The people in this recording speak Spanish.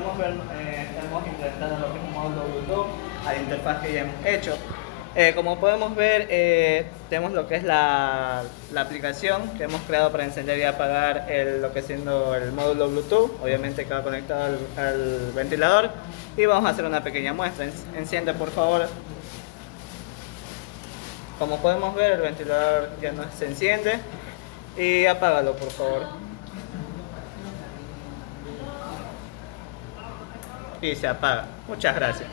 podemos ver, estamos implementando lo que es un módulo Bluetooth a la interfaz que ya hemos hecho. Como podemos ver, tenemos lo que es la aplicación que hemos creado para encender y apagar lo que siendo el módulo Bluetooth, obviamente que va conectado al ventilador, y vamos a hacer una pequeña muestra. Enciende por favor. Como podemos ver, el ventilador ya no se enciende, y apágalo por favor. Y se apaga. Muchas gracias.